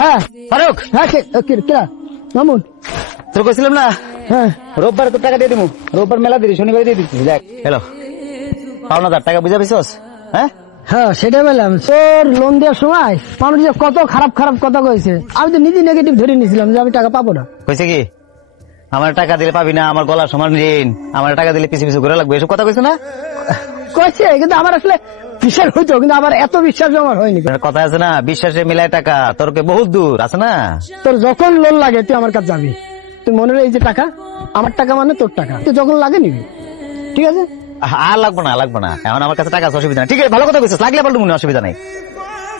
হ্যাঁ ফারুক, হ্যাঁ কেরা মামুন তোর কইছিলাম না হ্যাঁ রোববার তোর টাকা দিয়ে দিবো। রোববার মেলা দিবি, শনিবার দিয়ে দিচ্ছি। দেখ হ্যালো, ৫,০০০ টাকা বুঝা পেয়েছস? হ্যাঁ হ্যাঁ সেটা বললাম। তোর লোন দেওয়ার সময় মানুষ যে কত খারাপ খারাপ কথা কইছে, আমি তো নিজে নেগেটিভ ধরে নিয়েছিলাম যে আমি টাকা পাবো না। কইছে কি আমার টাকা দিলে পাবি না, আমার গলার সমান ঋণ, আমার টাকা দিলে পিছু পিছু ঘুরে লাগবে, এসব কথা কইছে না? কইছে, কিন্তু আমার আসলে বিশ্বাস হইতো, কিন্তু আমার এত বিশ্বাস আমার হয়নি। কথা আছে না, বিশ্বাসে মিলায় টাকা, তোরকে বহুত দূর আছে না। তোর যখন লোন লাগে তুই আমার কাছে যাবি, তুই মনে রে এই যে টাকা আমার টাকা মানে তোর টাকা, তুই যখন লাগে নিবি, ঠিক আছে? আর লাগবো না, লাগবো না, এখন আমার কাছে টাকা আছে, অসুবিধা নেই। ঠিক আছে, ভালো কথা কইছিস, লাগলে পাল্টু মনে অসুবিধা নেই।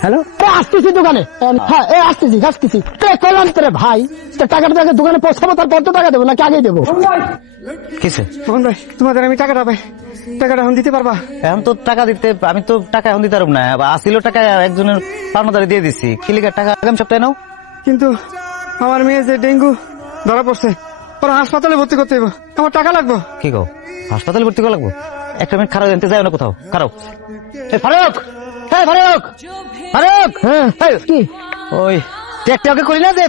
হ্যালো, আসতেছি দোকানে। হ্যাঁ আসতেছি কলাম তোরে ভাই, টাকাটা তোকে দোকানে পৌঁছাবো, তারপর তো টাকা দেবো নাকি আগে দেবো? কিসে মোহন ভাই, তোমাদের আমি টাকাটা পাই, টাকাটা এখন দিতে পারবা? এখন তো টাকা দিতে, আমি তো টাকা এখন দিতে পারবো না। আসিল টাকা একজনের পাওনাদারে দিয়ে দিচ্ছি, কিলিকার টাকা আগামী সপ্তাহে নাও। কিন্তু আমার মেয়ে যে ডেঙ্গু ধরা পড়ছে, ওরা হাসপাতালে ভর্তি করতে হবে, আমার টাকা লাগবে। কি গো, হাসপাতালে ভর্তি করা লাগবো? একটা মিনিট খারাপ, জানতে যাও না কোথাও, খারাপ। ফারুক, ফারুক, ফারুক, হ্যাঁ কি ওই ওকে করি না যে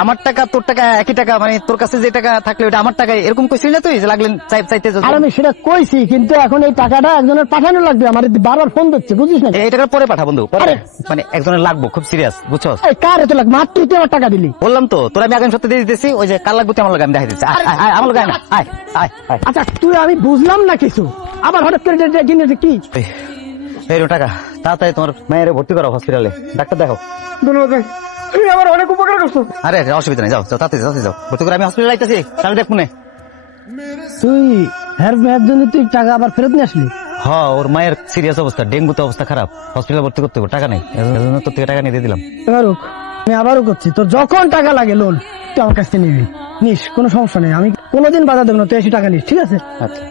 আমার টাকা তোর টাকা একই টাকা, মানে তোর কাছে যে টাকা থাকলে ওটা আমার টাকা, এরকম কইছিস না তুই যে লাগলেন চাইতে? আর আমি সেটা কইছি, কিন্তু এখন এই টাকাটা একজনের পাঠানো লাগবে, আমার বারবার ফোন দিচ্ছে, বুঝিস না? এই টাকা পরে পাঠা বন্ধু, পরে, মানে একজনের লাগবো, খুব সিরিয়াস, বুঝছো? এই কার এত লাগ, মাত্র তুই আমার টাকা দিলি। বললাম তো তোর আমি আগামী সপ্তাহে দিয়ে দিতেছি, ওই যে কার লাগবে তুই আমার লাগে আমি দেখাই দিচ্ছি, আমার লাগে আয় আয় আয়। আচ্ছা তুই, আমি বুঝলাম না কিছু, আবার হঠাৎ করে কিনেছে কি? এই টাকা তাড়াতাড়ি তোমার মায়ের ভর্তি করো হসপিটালে, ডাক্তার দেখো। ধন্যবাদ ভাই, তুমি আমার অনেক উপকার করছো। আরে অসুবিধা নেই, যাও তাড়াতাড়ি যাও, ভর্তি করে আমি হসপিটালে আইতেছি, তাহলে দেখ মনে। তুই হ্যার মেয়ের জন্য তুই টাকা আবার ফেরত নিয়ে আসলি? হ্যাঁ, ওর মায়ের সিরিয়াস অবস্থা, ডেঙ্গুতে অবস্থা খারাপ, হসপিটালে ভর্তি করতে হবে, টাকা নেই, এজন্য তোর থেকে টাকা নিয়ে দিয়ে দিলাম। ফারুক, আমি আবারও করছি, তোর যখন টাকা লাগে লোন তুই আমার কাছ থেকে নিবি, নিস, কোনো সমস্যা নেই, আমি কোনোদিন বাধা দেবো না, তুই এসে টাকা নিস, ঠিক আছে? আচ্ছা।